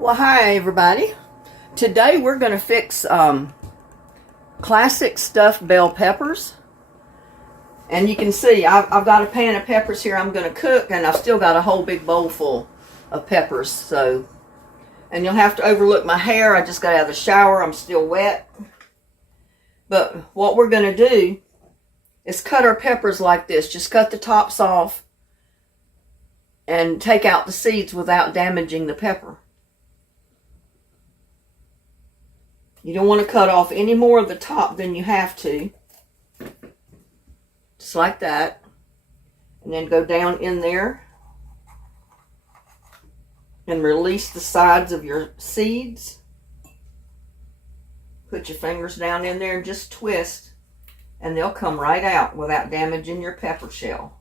Well, hi everybody. Today we're going to fix classic stuffed bell peppers. And you can see I've got a pan of peppers here I'm going to cook, and I've still got a whole big bowl full of peppers. And you'll have to overlook my hair. I just got out of the shower. I'm still wet. But what we're going to do is cut our peppers like this. Just cut the tops off and take out the seeds without damaging the pepper. You don't want to cut off any more of the top than you have to. Just like that. And then go down in there and release the sides of your seeds. Put your fingers down in there and just twist, and they'll come right out without damaging your pepper shell.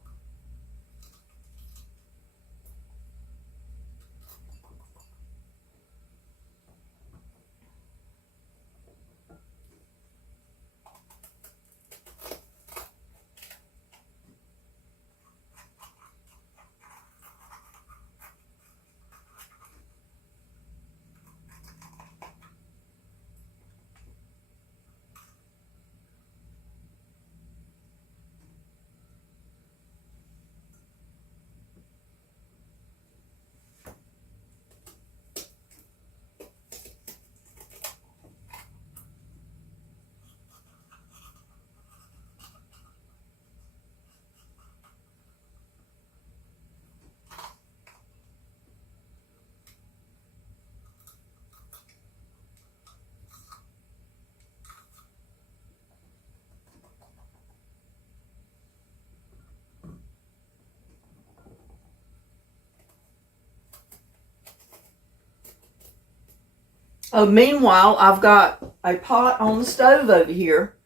Meanwhile, I've got a pot on the stove over here,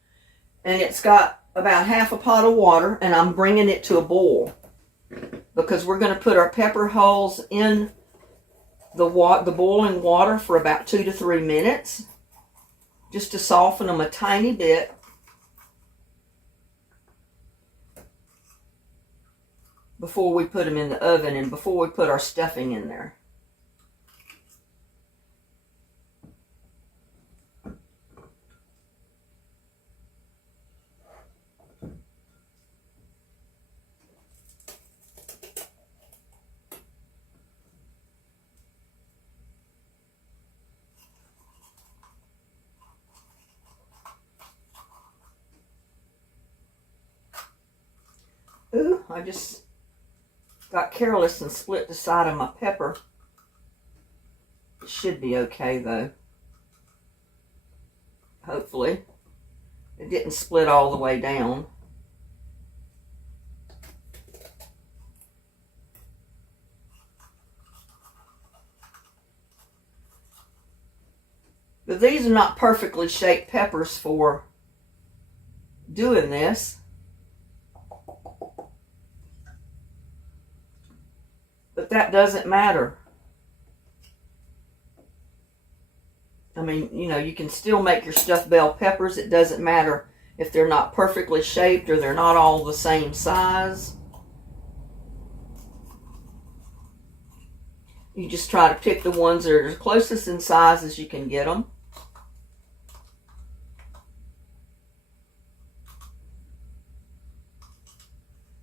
and it's got about half a pot of water, and I'm bringing it to a boil because we're going to put our pepper hulls in the boiling water for about 2 to 3 minutes, just to soften them a tiny bit. Before we put them in the oven and before we put our stuffing in there. Ooh, I just got careless and split the side of my pepper. It should be okay though. Hopefully. It didn't split all the way down. But these are not perfectly shaped peppers for doing this. But that doesn't matter. I mean, you know, you can still make your stuffed bell peppers. It doesn't matter if they're not perfectly shaped or they're not all the same size. You just try to pick the ones that are as closest in size as you can get them.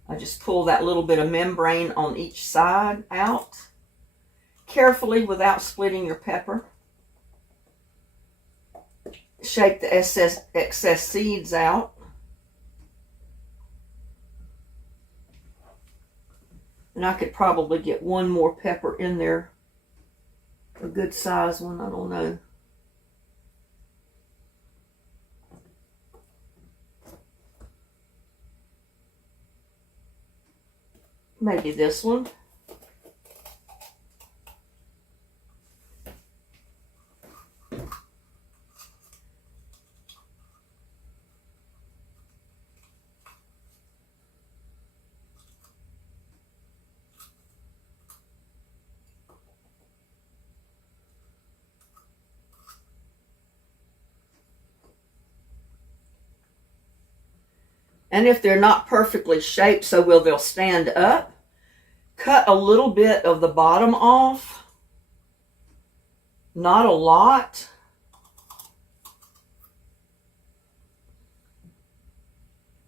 I just pull that little bit of membrane on each side out carefully without splitting your pepper. Shake the excess seeds out. And I could probably get one more pepper in there. A good size one, I don't know. Maybe this one. And if they're not perfectly shaped so well they'll stand up, cut a little bit of the bottom off Not a lot.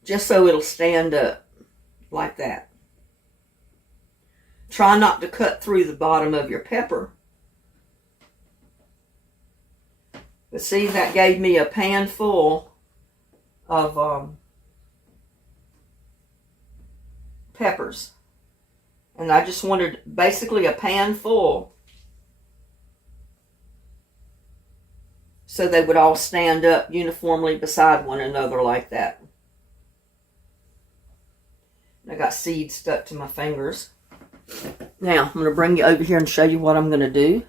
Just so it'll stand up like that. Try not to cut through the bottom of your pepper. But see, that gave me a pan full of peppers. And I just wanted basically a pan full so they would all stand up uniformly beside one another like that. I got seeds stuck to my fingers. Now, I'm going to bring you over here and show you what I'm going to do.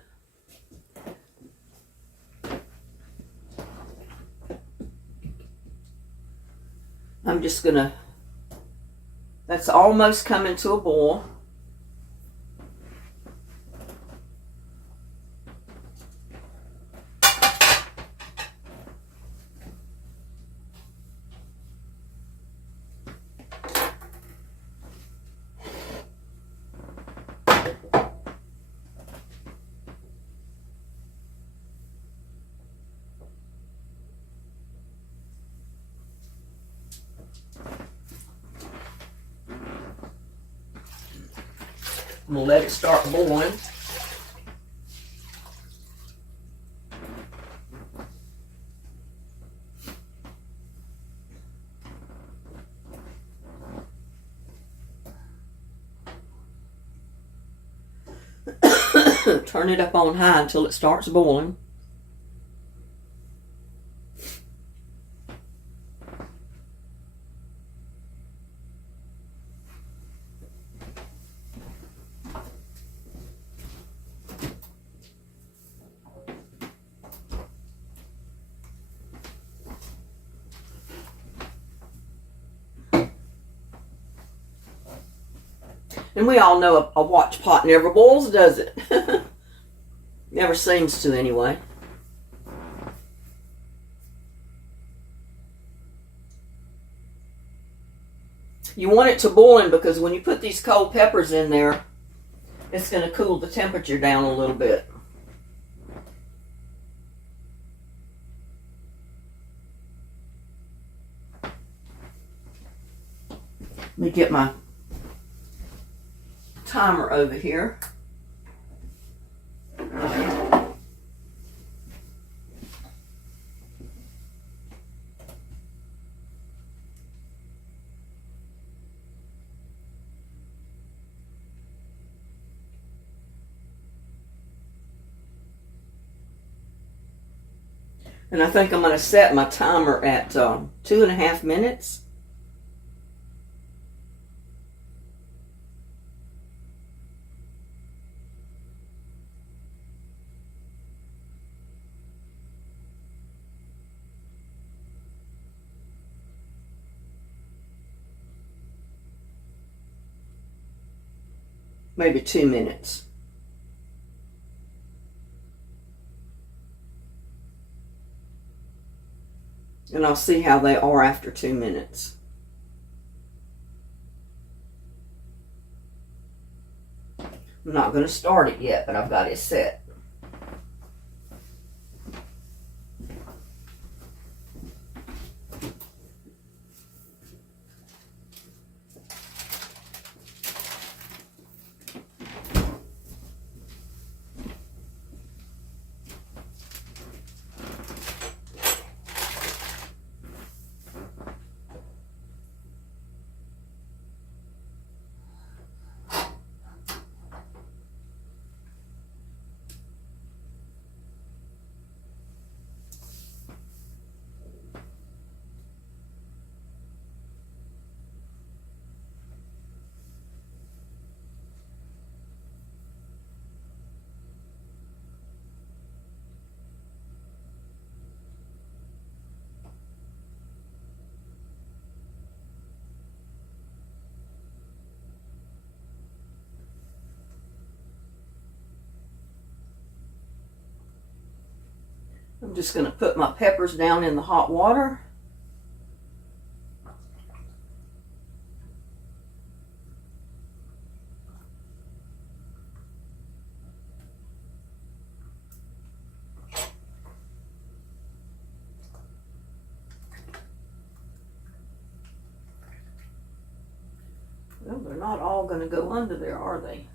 I'm just going to, that's almost coming to a boil. I'm going to let it start boiling. Turn it up on high until it starts boiling. And we all know a watch pot never boils, does it? Never seems to, anyway. You want it to boil because when you put these cold peppers in there, it's going to cool the temperature down a little bit. Let me get my timer over here. And I think I'm going to set my timer at 2.5 minutes. Maybe 2 minutes. And I'll see how they are after 2 minutes. I'm not going to start it yet, but I've got it set. I'm just going to put my peppers down in the hot water. Well, they're not all going to go under there, are they?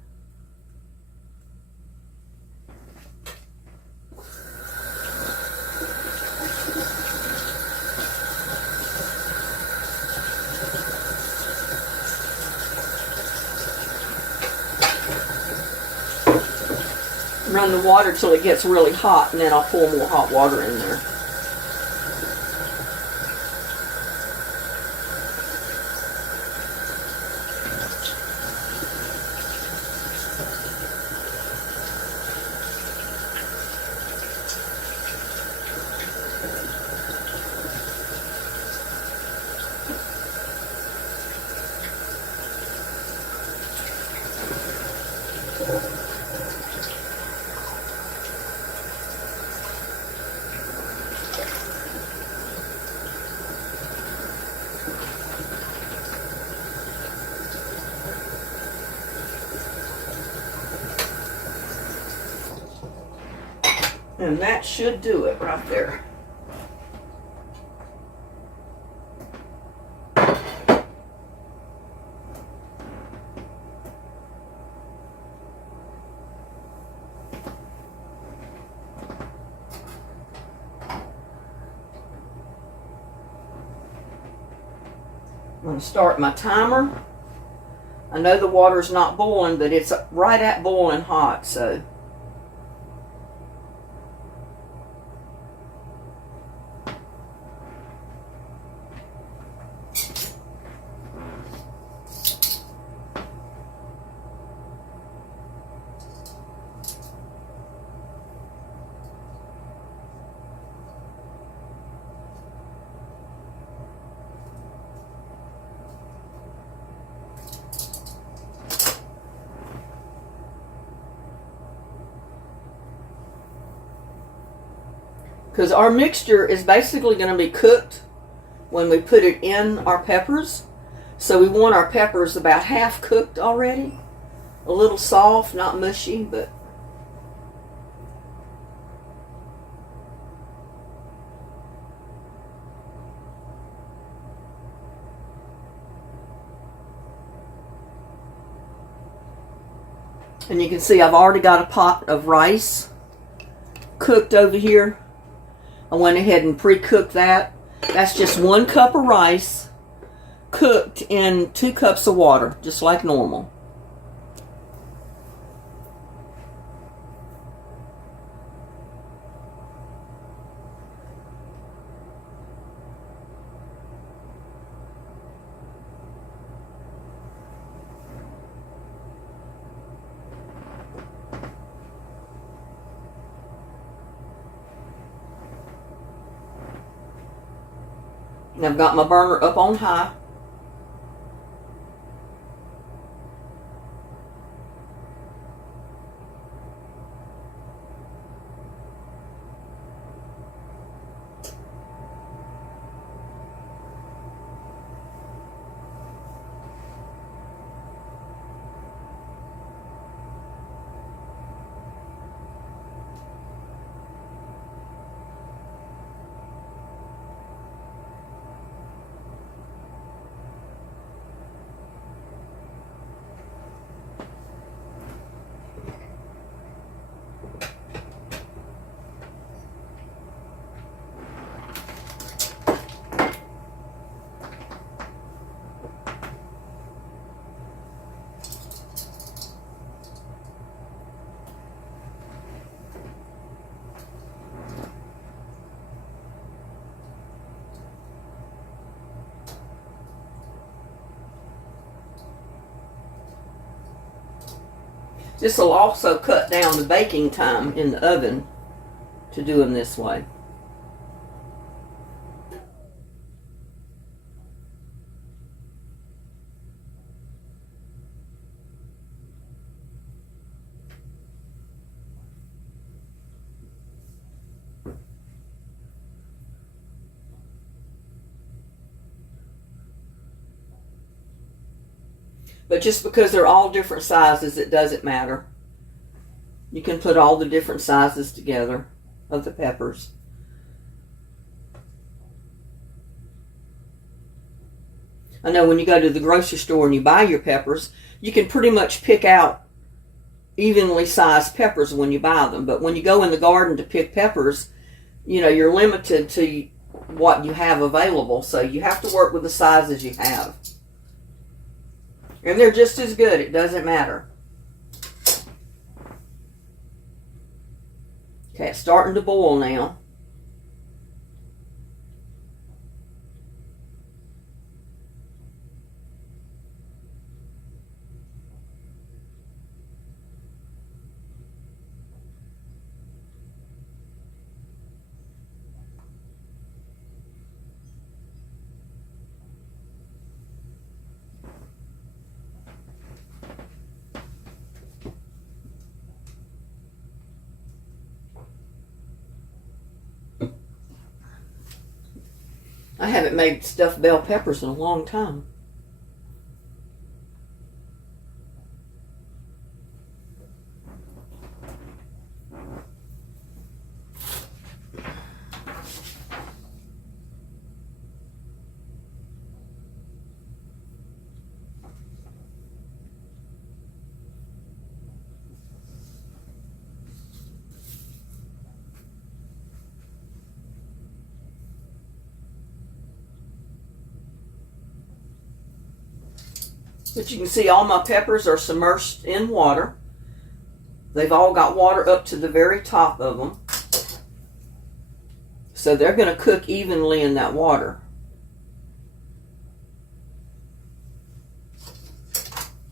Run the water till it gets really hot, and then I'll pour more hot water in there. And that should do it right there. I'm going to start my timer. I know the water's not boiling, but it's right at boiling hot, so. Because our mixture is basically going to be cooked when we put it in our peppers. So we want our peppers about half cooked already. A little soft, not mushy, but... And you can see I've already got a pot of rice cooked over here. I went ahead and pre-cooked that. That's just 1 cup of rice cooked in 2 cups of water, just like normal. And I've got my burner up on high. This will also cut down the baking time in the oven to do them this way. But just because they're all different sizes, it doesn't matter. You can put all the different sizes together of the peppers. I know when you go to the grocery store and you buy your peppers, you can pretty much pick out evenly sized peppers when you buy them. But when you go in the garden to pick peppers, you know, you're limited to what you have available. So you have to work with the sizes you have. And they're just as good. It doesn't matter. Okay, it's starting to boil now. I haven't made stuffed bell peppers in a long time. But you can see all my peppers are submerged in water. They've all got water up to the very top of them. So they're going to cook evenly in that water.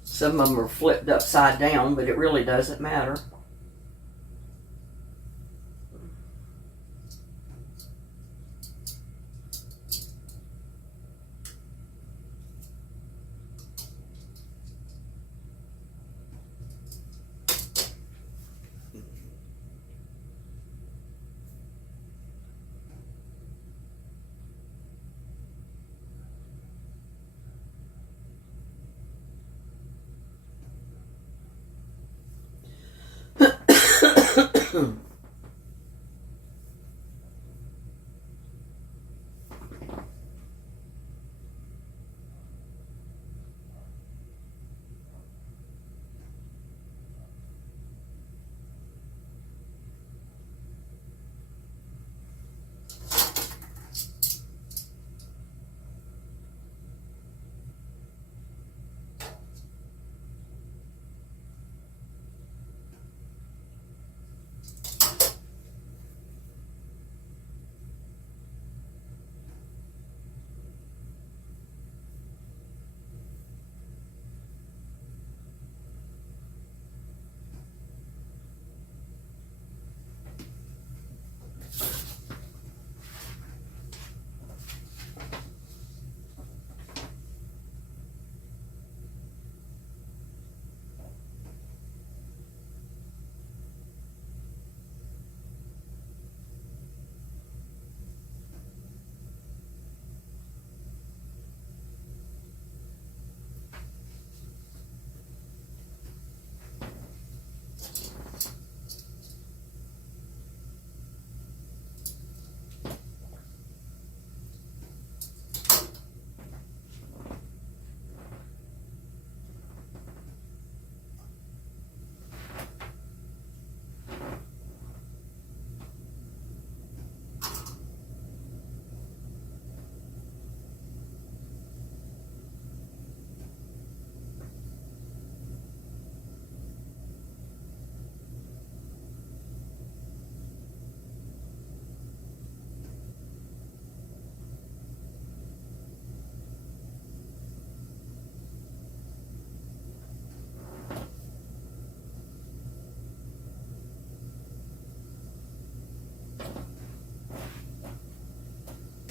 Some of them are flipped upside down, but it really doesn't matter.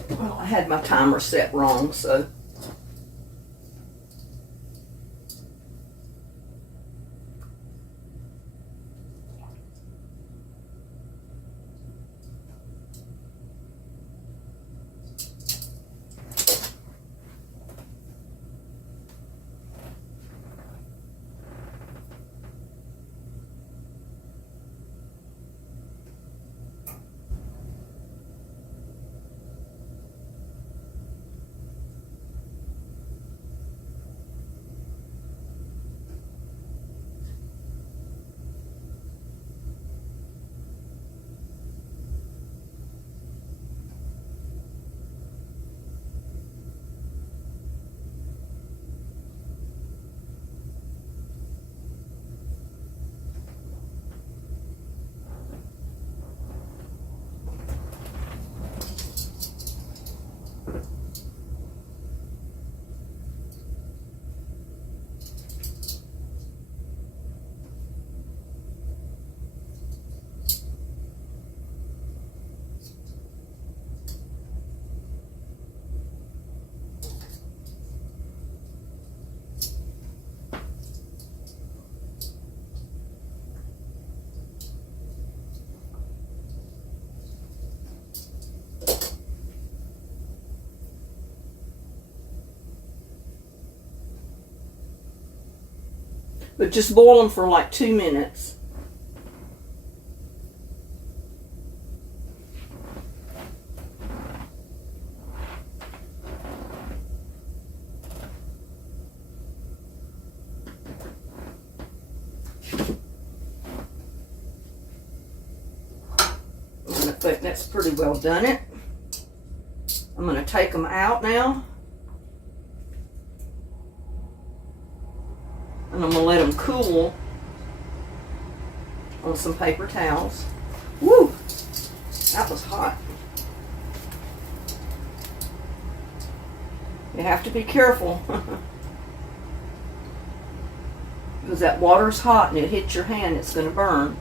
Well, I had my timer set wrong, so. But just boil them for like 2 minutes. I think that's pretty well done it. I'm going to take them out now. And I'm going to let them cool on some paper towels. Woo! That was hot. You have to be careful. Because that water's hot and it hits your hand, it's going to burn.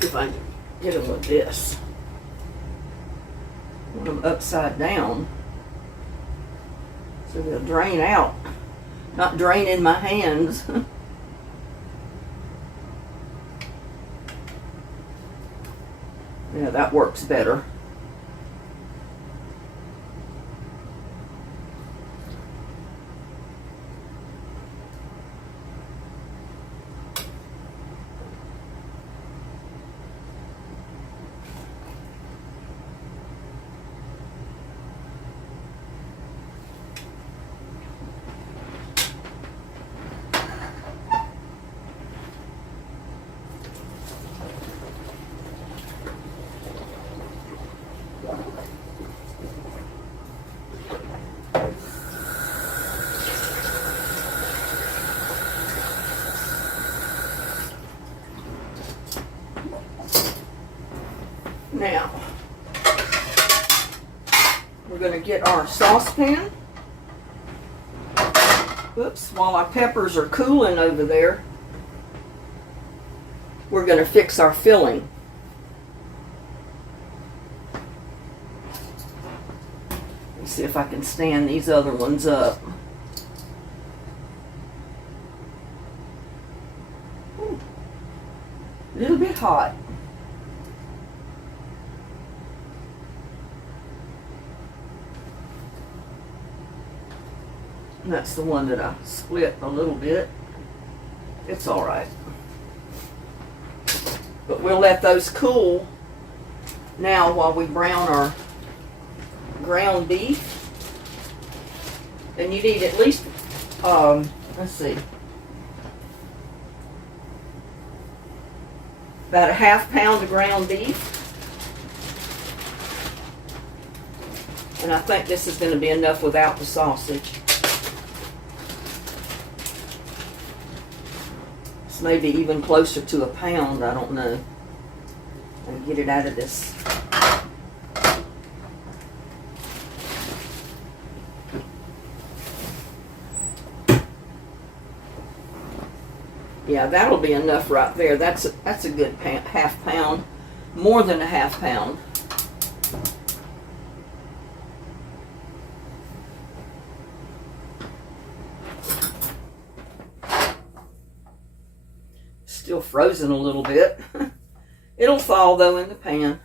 If I can get them with this. Put them upside down so they'll drain out, not drain in my hands. Yeah, that works better. Now, we're going to get our saucepan. Oops, while our peppers are cooling over there, we're going to fix our filling. Let's see if I can stand these other ones up. A little bit hot. And that's the one that I split a little bit. It's all right. But we'll let those cool now while we brown our ground beef. And you need at least, let's see, about a ½ pound of ground beef. And I think this is going to be enough without the sausage. Maybe even closer to a pound, I don't know. And get it out of this. Yeah, that'll be enough right there. That's a good ½ pound, more than a ½ pound. Still frozen a little bit. It'll thaw though in the pan.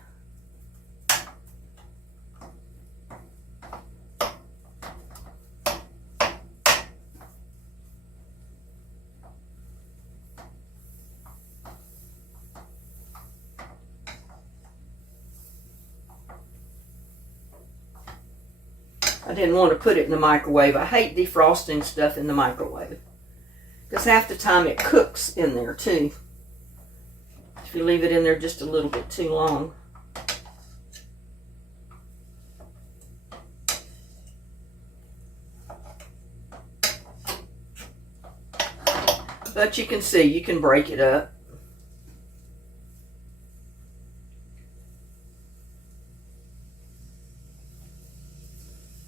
I didn't want to put it in the microwave. I hate defrosting stuff in the microwave, because half the time it cooks in there too, if you leave it in there just a little bit too long. But you can see, you can break it up.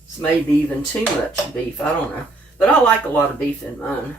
It's maybe even too much beef, I don't know. But I like a lot of beef in mine.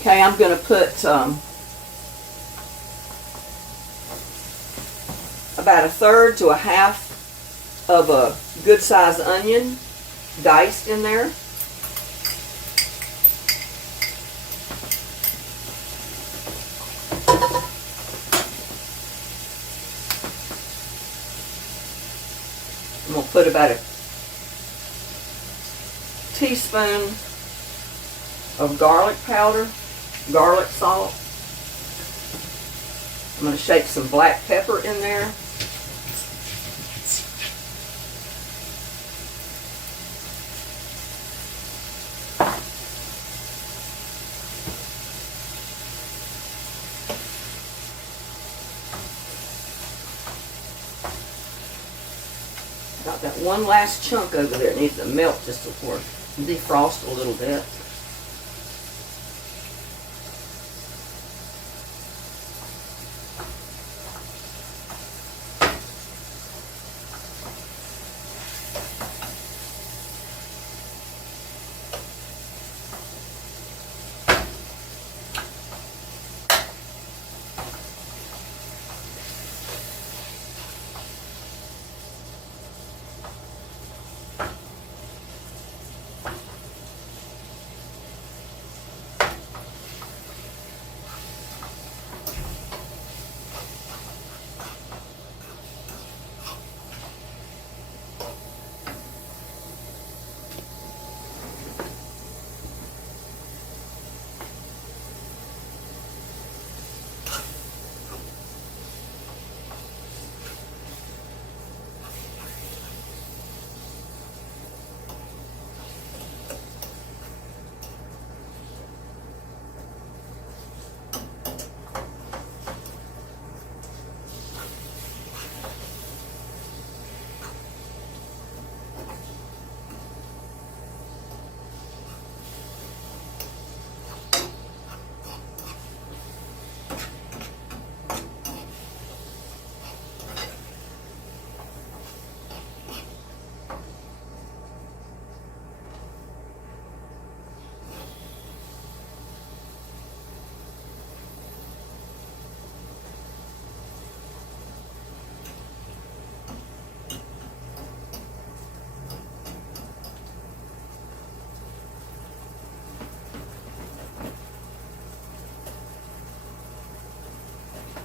Okay, I'm going to put about a third to a half of a good sized onion diced in there. I'm going to put about a teaspoon of garlic powder, garlic salt. I'm going to shake some black pepper in there. Got that one last chunk over there. It needs to melt just before defrost a little bit.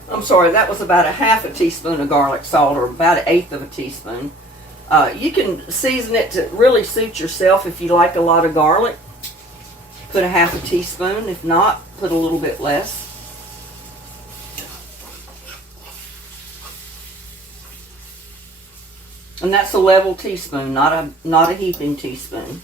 I'm sorry, that was about a half a teaspoon of garlic salt, or about an eighth of a teaspoon. You can season it to really suit yourself. If you like a lot of garlic, put a half a teaspoon. If not, put a little bit less. And that's a level teaspoon, not a heaping teaspoon.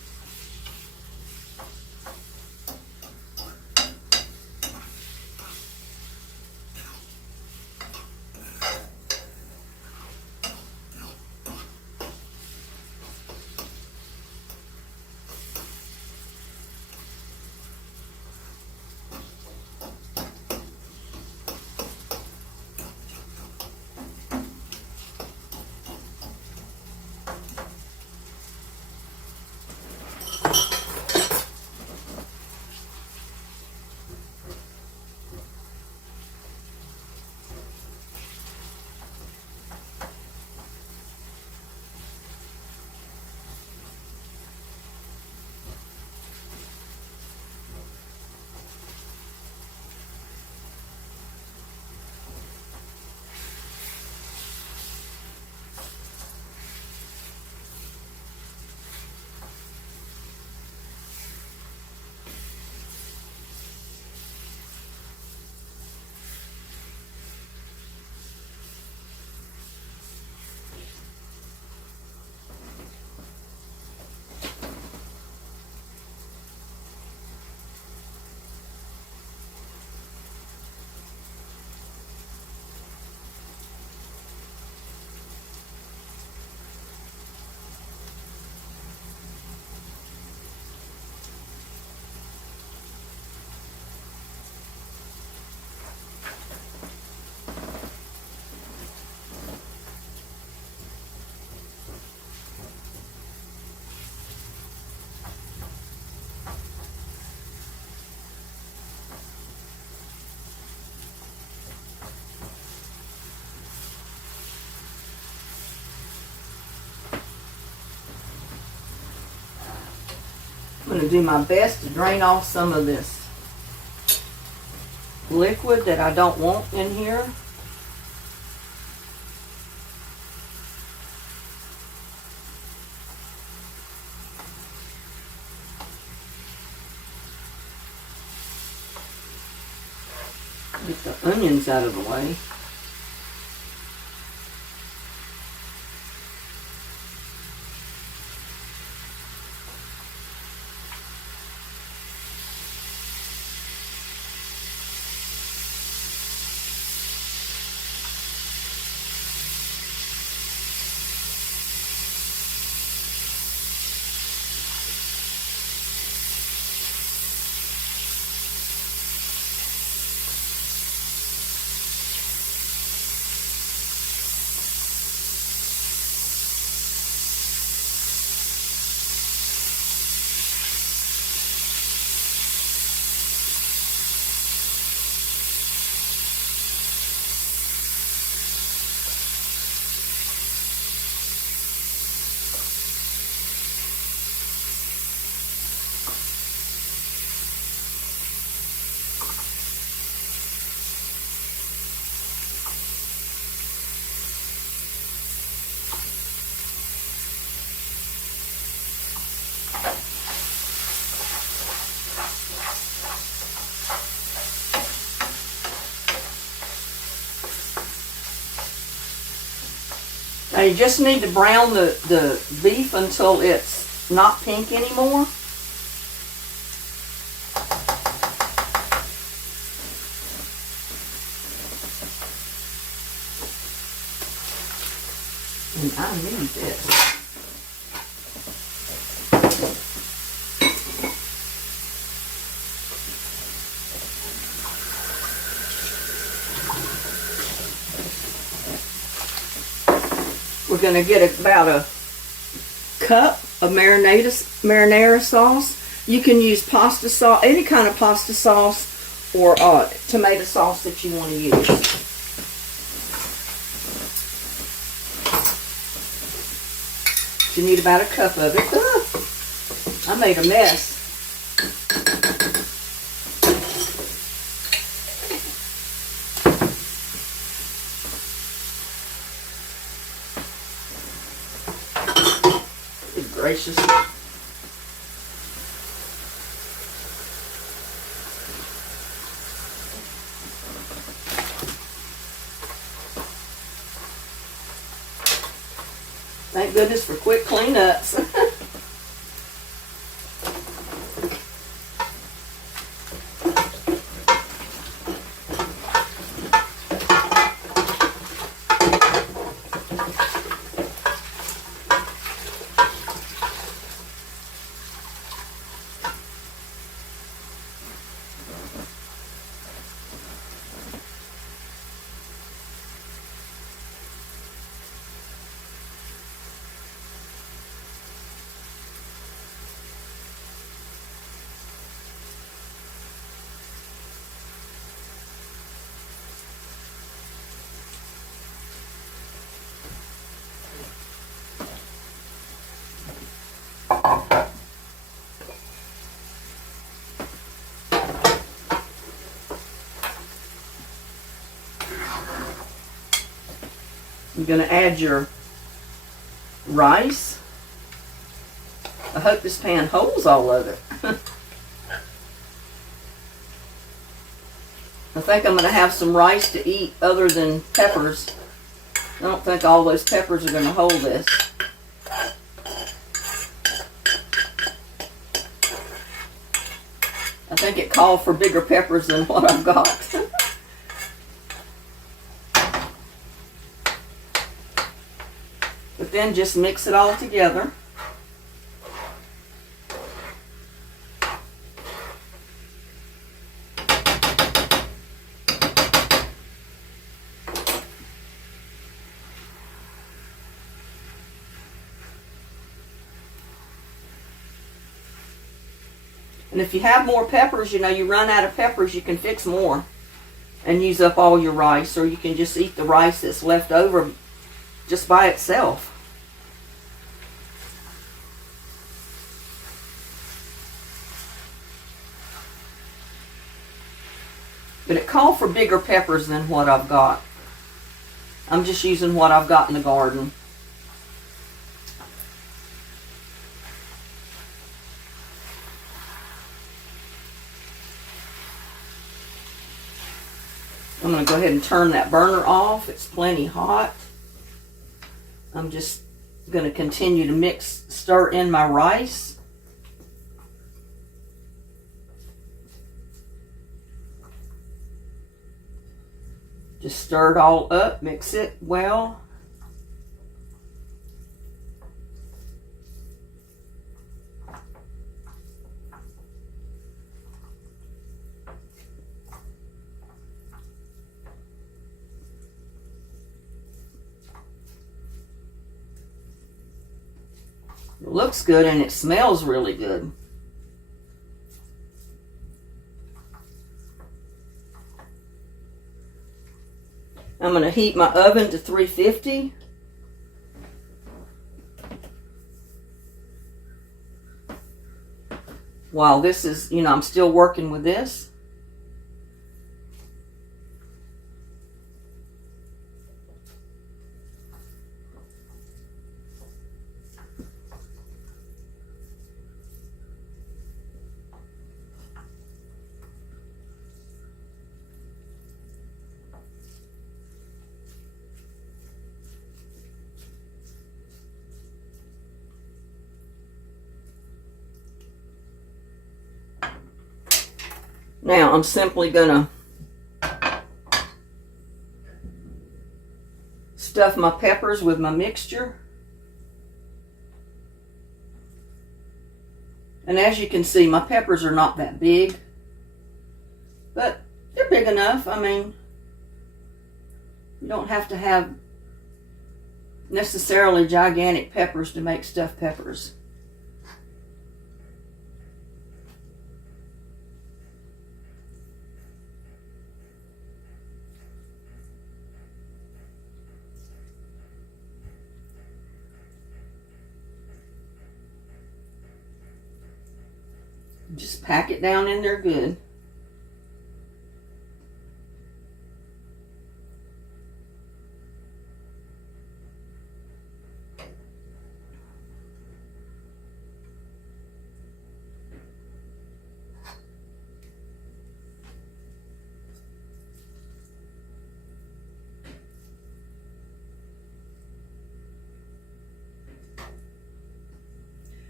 going to do my best to drain off some of this liquid that I don't want in here. Get the onions out of the way. Now you just need to brown the beef until it's not pink anymore. And I need this. We're going to get about a cup of marinara sauce. You can use pasta sauce, any kind of pasta sauce, or tomato sauce that you want to use. You need about a cup of it. I made a mess. Good gracious. Thank goodness for quick cleanups. You're going to add your rice. I hope this pan holds all of it. I think I'm going to have some rice to eat other than peppers. I don't think all those peppers are going to hold this. I think it called for bigger peppers than what I've got. But then just mix it all together. And if you have more peppers, you know, you run out of peppers, you can fix more and use up all your rice, or you can just eat the rice that's left over just by itself. But it called for bigger peppers than what I've got. I'm just using what I've got in the garden. I'm going to go ahead and turn that burner off. It's plenty hot. I'm just going to continue to stir in my rice. Just stir it all up, mix it well. It looks good and it smells really good. I'm going to heat my oven to 350. While this is, I'm still working with this. Now I'm simply going to stuff my peppers with my mixture. And as you can see, my peppers are not that big, but they're big enough. I mean, you don't have to have necessarily gigantic peppers to make stuffed peppers. Just pack it down in there good.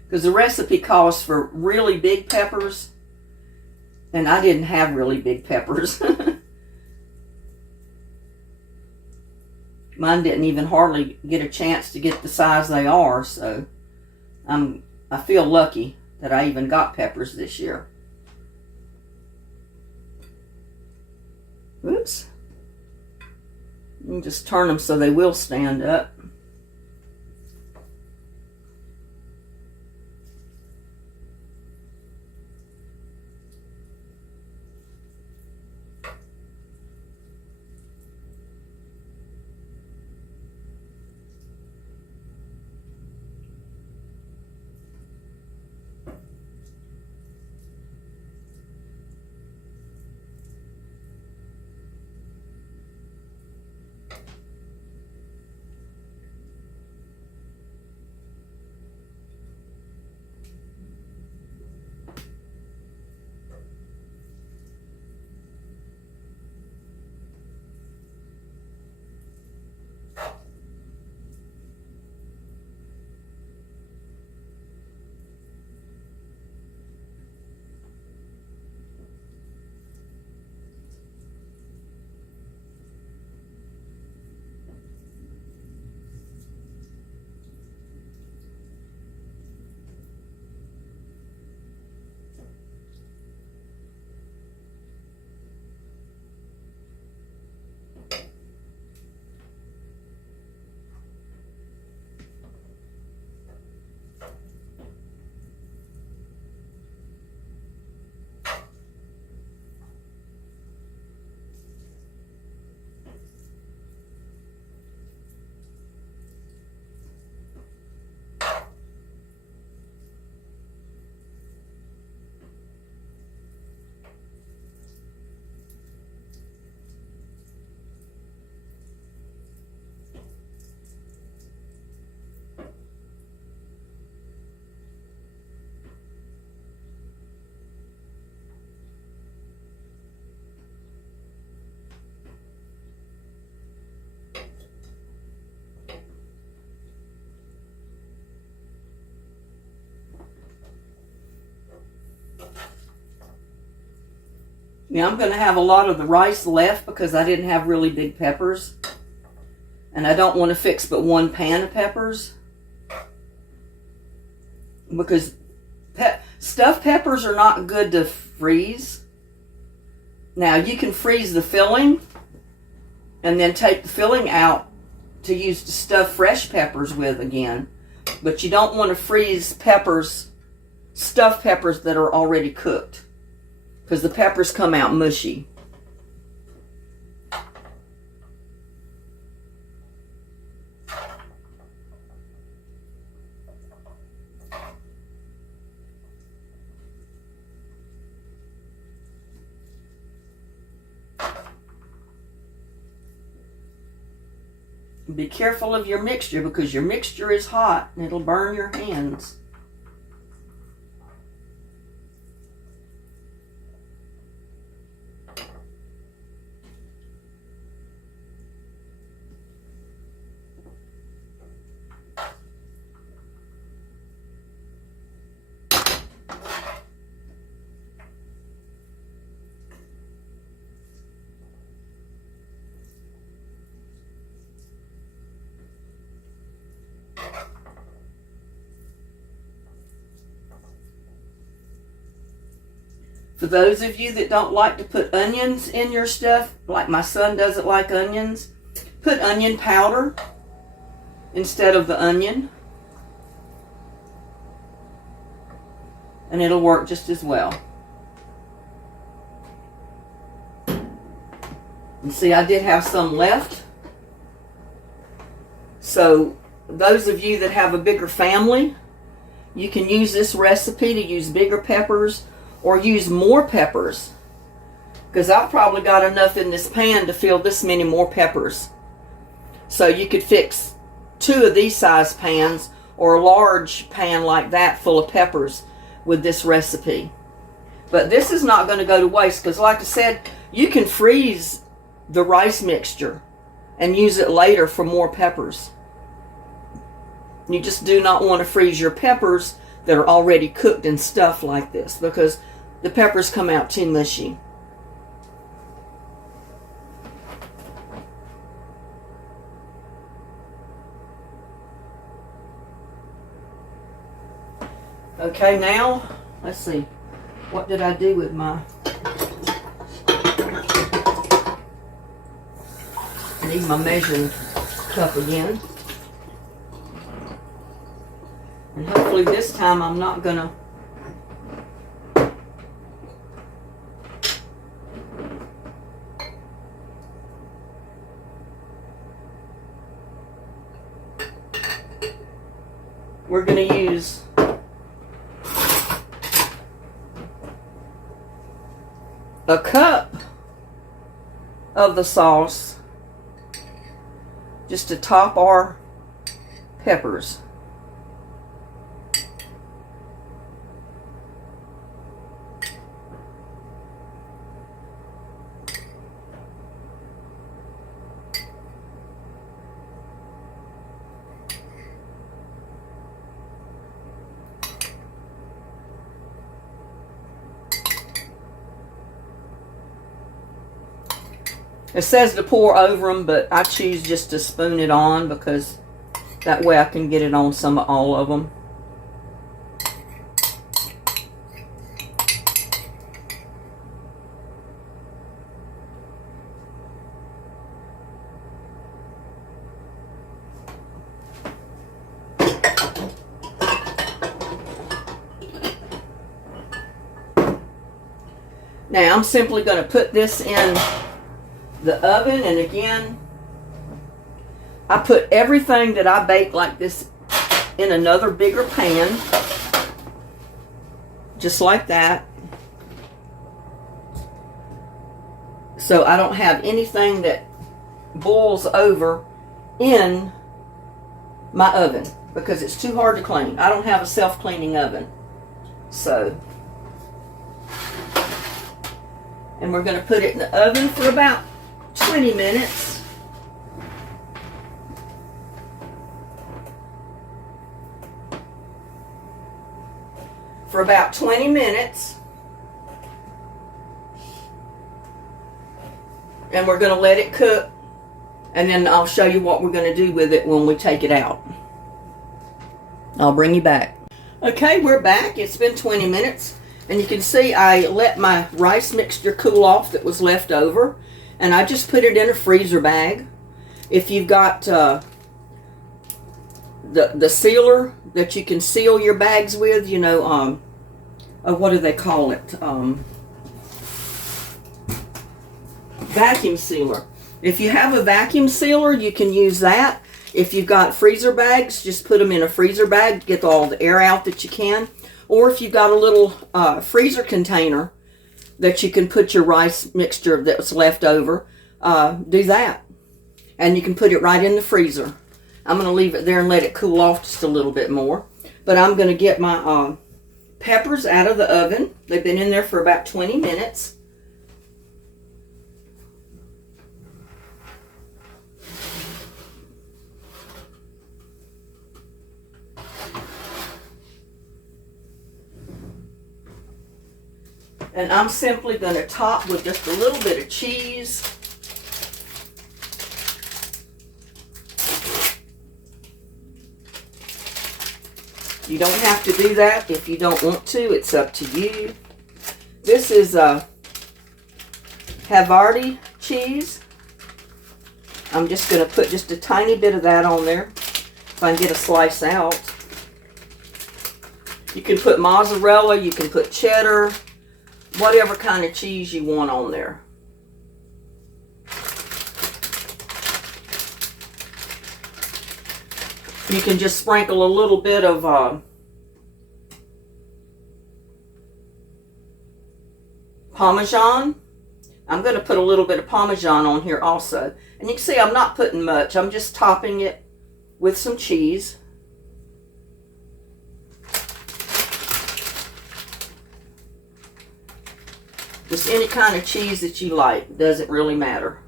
Because the recipe calls for really big peppers, and I didn't have really big peppers. Mine didn't even hardly get a chance to get the size they are, so I feel lucky that I even got peppers this year. Oops. You just turn them so they will stand up. Yeah, I'm going to have a lot of the rice left because I didn't have really big peppers. And I don't want to fix but one pan of peppers. Because stuffed peppers are not good to freeze. Now, you can freeze the filling and then take the filling out to use to stuff fresh peppers with again. But you don't want to freeze peppers, stuffed peppers that are already cooked, because the peppers come out mushy. Be careful of your mixture because your mixture is hot and it'll burn your hands. For those of you that don't like to put onions in your stuff, like my son doesn't like onions, put onion powder instead of the onion. And it'll work just as well. And see, I did have some left. So those of you that have a bigger family, you can use this recipe to use bigger peppers or use more peppers, because I've probably got enough in this pan to fill this many more peppers. So you could fix 2 of these size pans or a large pan like that full of peppers with this recipe. But this is not going to go to waste, because like I said, you can freeze the rice mixture and use it later for more peppers. You just do not want to freeze your peppers that are already cooked and stuffed like this, because the peppers come out too mushy. Okay, now, let's see. What did I do with my... I need my measuring cup again. And hopefully this time I'm not gonna we're gonna use a cup of the sauce just to top our peppers. It says to pour over them, but I choose just to spoon it on because that way I can get it on all of them. Now I'm simply going to put this in the oven, and again, I put everything that I bake like this in another bigger pan, just like that, so I don't have anything that boils over in my oven because it's too hard to clean. I don't have a self-cleaning oven. So, and we're going to put it in the oven for about 20 minutes. For about 20 minutes. And we're going to let it cook. And then I'll show you what we're going to do with it when we take it out. I'll bring you back. Okay, we're back. It's been 20 minutes. And you can see I let my rice mixture cool off that was left over. And I just put it in a freezer bag. If you've got the sealer that you can seal your bags with, you know, what do they call it? Vacuum sealer. If you have a vacuum sealer, you can use that. If you've got freezer bags, just put them in a freezer bag, get all the air out that you can. Or if you've got a little freezer container that you can put your rice mixture that was left over, do that. And you can put it right in the freezer. I'm going to leave it there and let it cool off just a little bit more. But I'm going to get my peppers out of the oven. They've been in there for about 20 minutes. And I'm simply going to top with just a little bit of cheese. You don't have to do that if you don't want to. It's up to you. This is Havarti cheese. I'm just going to put just a tiny bit of that on there if I can get a slice out. You can put mozzarella, you can put cheddar, whatever kind of cheese you want on there. You can just sprinkle a little bit of Parmesan. I'm going to put a little bit of Parmesan on here also. And you can see I'm not putting much. I'm just topping it with some cheese. Just any kind of cheese that you like. Doesn't really matter.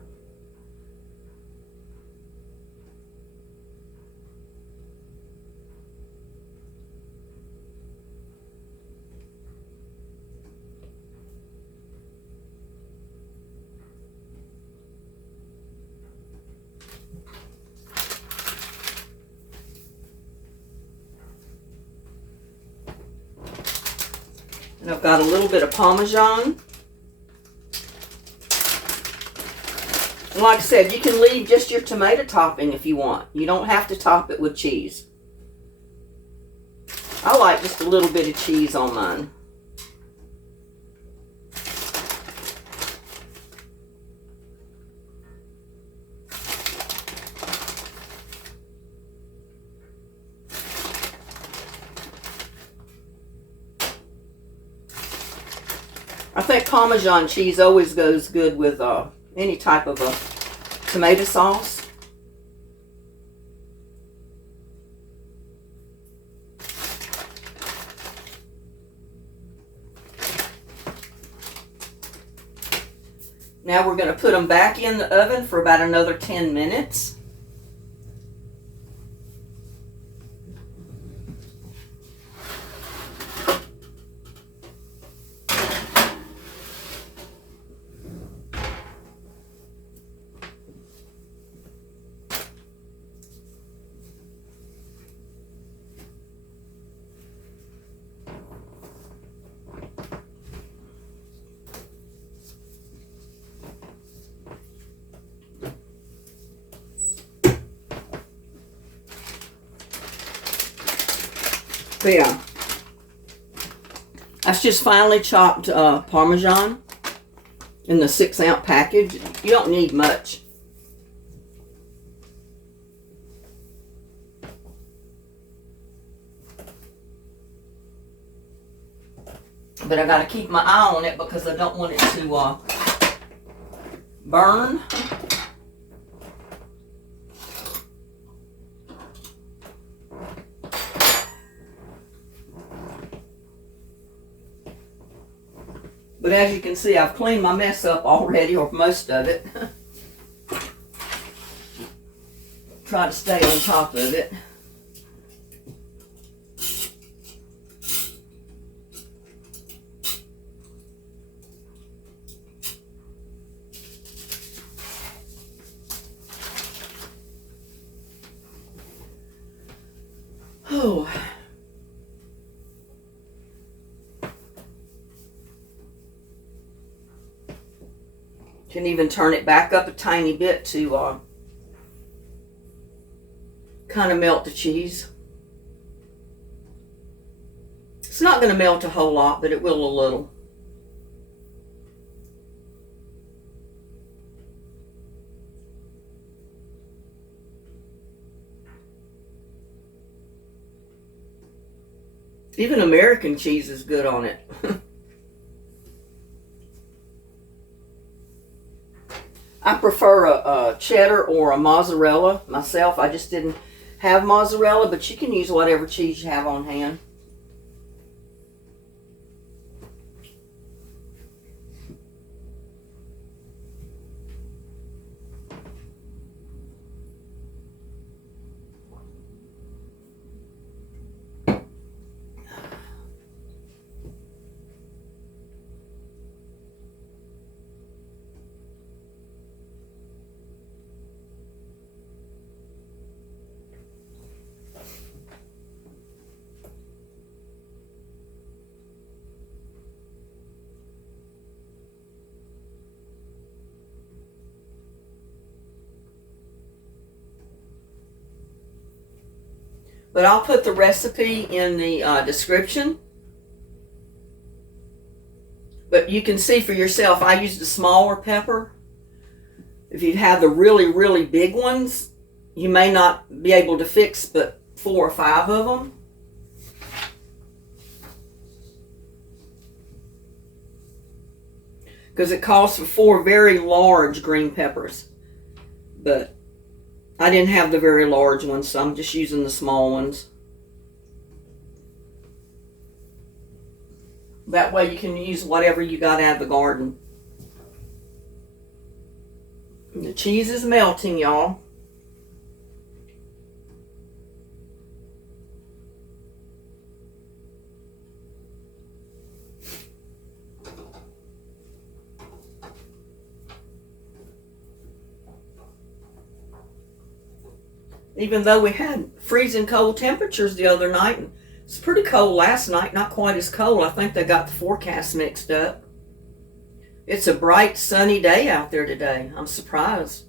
And I've got a little bit of Parmesan. And like I said, you can leave just your tomato topping if you want. You don't have to top it with cheese. I like just a little bit of cheese on mine. I think Parmesan cheese always goes good with any type of a tomato sauce. Now we're going to put them back in the oven for about another 10 minutes. But yeah, that's just finely chopped Parmesan in the 6-ounce package. You don't need much. But I got to keep my eye on it because I don't want it to burn. But as you can see, I've cleaned my mess up already, or most of it. Try to stay on top of it. Oh. Can even turn it back up a tiny bit to kind of melt the cheese. It's not going to melt a whole lot, but it will a little. Even American cheese is good on it. I prefer a cheddar or a mozzarella myself. I just didn't have mozzarella, but you can use whatever cheese you have on hand. But I'll put the recipe in the description. But you can see for yourself, I used a smaller pepper. If you have the really, really big ones, you may not be able to fix but 4 or 5 of them. Because it calls for 4 very large green peppers. But I didn't have the very large ones, so I'm just using the small ones. That way you can use whatever you got out of the garden. And the cheese is melting, y'all. Even though we had freezing cold temperatures the other night, it's pretty cold last night, not quite as cold. I think they got the forecast mixed up. It's a bright, sunny day out there today. I'm surprised.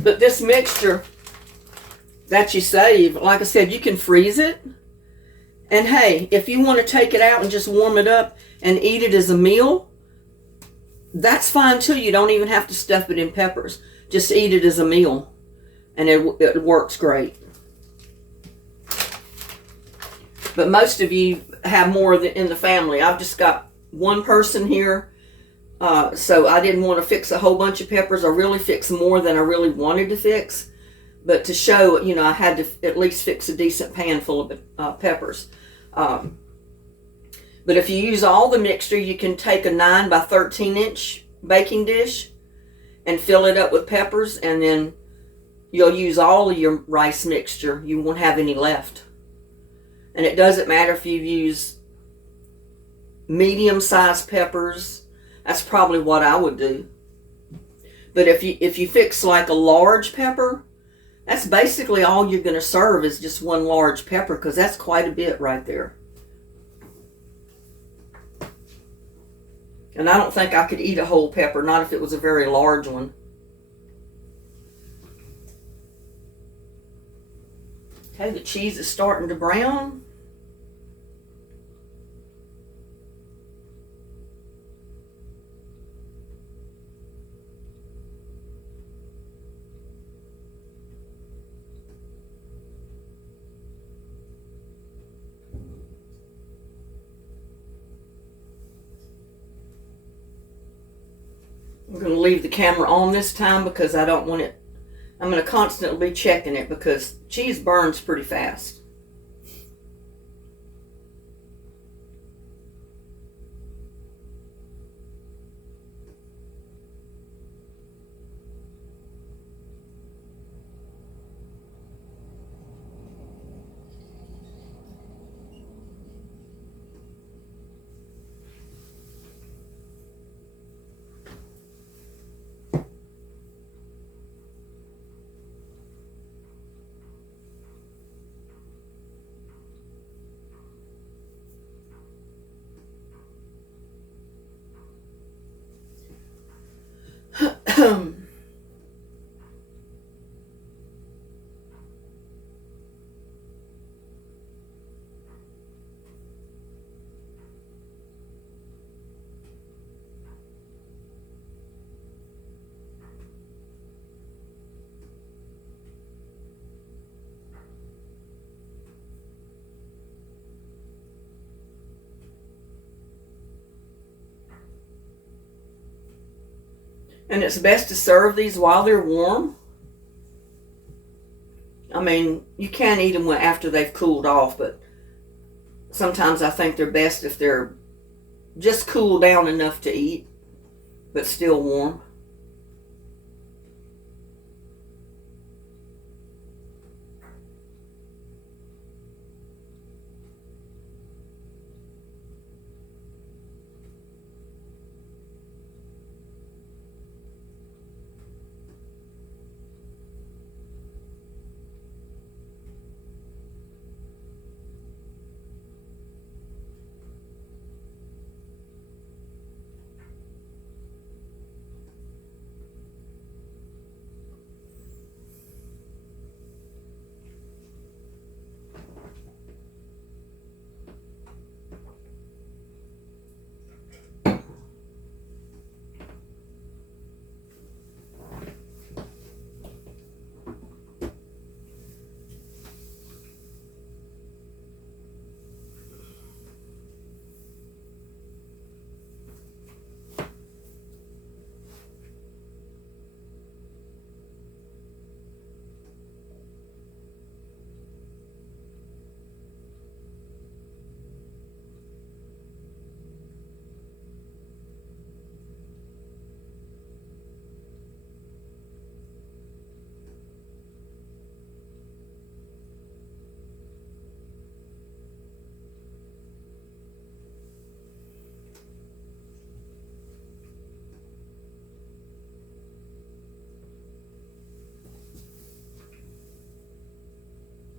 But this mixture that you save, like I said, you can freeze it. And hey, if you want to take it out and just warm it up and eat it as a meal, that's fine too. You don't even have to stuff it in peppers. Just eat it as a meal. And it works great. But most of you have more in the family. I've just got one person here. So I didn't want to fix a whole bunch of peppers. I really fixed more than I really wanted to fix. But to show, I had to at least fix a decent pan full of peppers. But if you use all the mixture, you can take a 9 by 13 inch baking dish and fill it up with peppers, and then you'll use all of your rice mixture. You won't have any left. And it doesn't matter if you use medium-sized peppers. That's probably what I would do. But if you fix like a large pepper, that's basically all you're going to serve is just one large pepper, because that's quite a bit right there. And I don't think I could eat a whole pepper, not if it was a very large one. Okay, the cheese is starting to brown. I'm going to leave the camera on this time because I don't want it. I'm going to constantly be checking it because cheese burns pretty fast. And it's best to serve these while they're warm. I mean, you can eat them after they've cooled off, but sometimes I think they're best if they're just cooled down enough to eat, but still warm.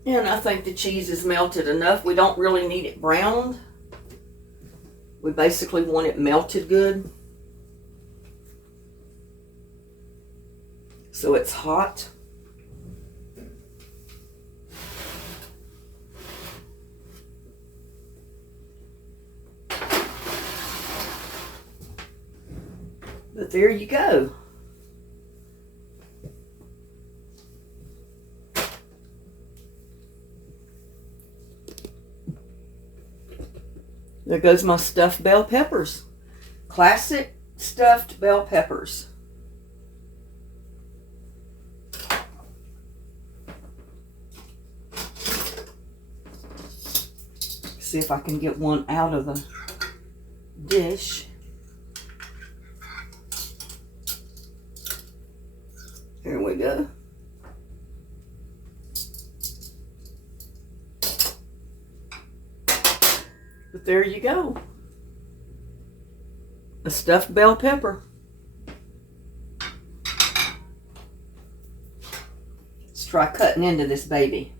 And I think the cheese is melted enough. We don't really need it browned. We basically want it melted good. So it's hot. But there you go. There goes my stuffed bell peppers. Classic stuffed bell peppers. See if I can get one out of the dish. Here we go. But there you go. A stuffed bell pepper. Let's try cutting into this baby.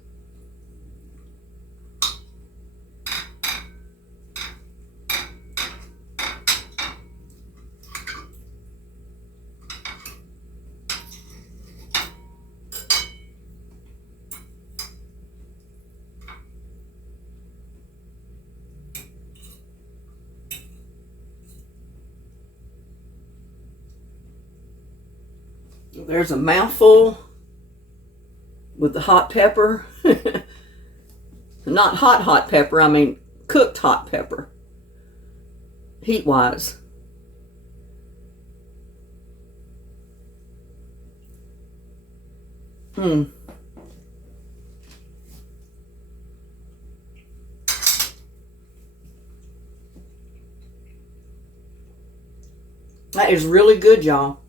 There's a mouthful with the hot pepper. Not hot pepper, I mean cooked hot pepper. Heat-wise. That is really good, y'all.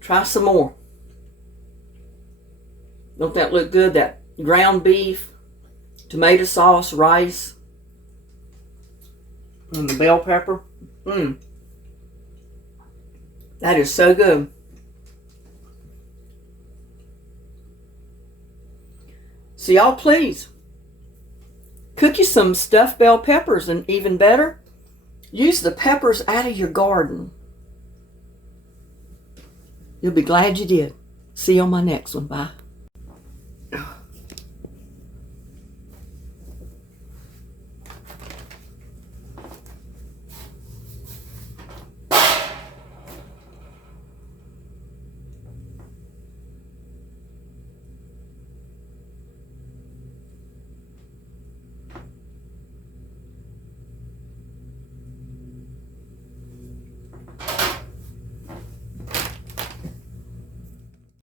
Try some more. Don't that look good? That ground beef, tomato sauce, rice, and the bell pepper. That is so good. So y'all please, cook you some stuffed bell peppers, and even better, use the peppers out of your garden. You'll be glad you did. See you on my next one. Bye.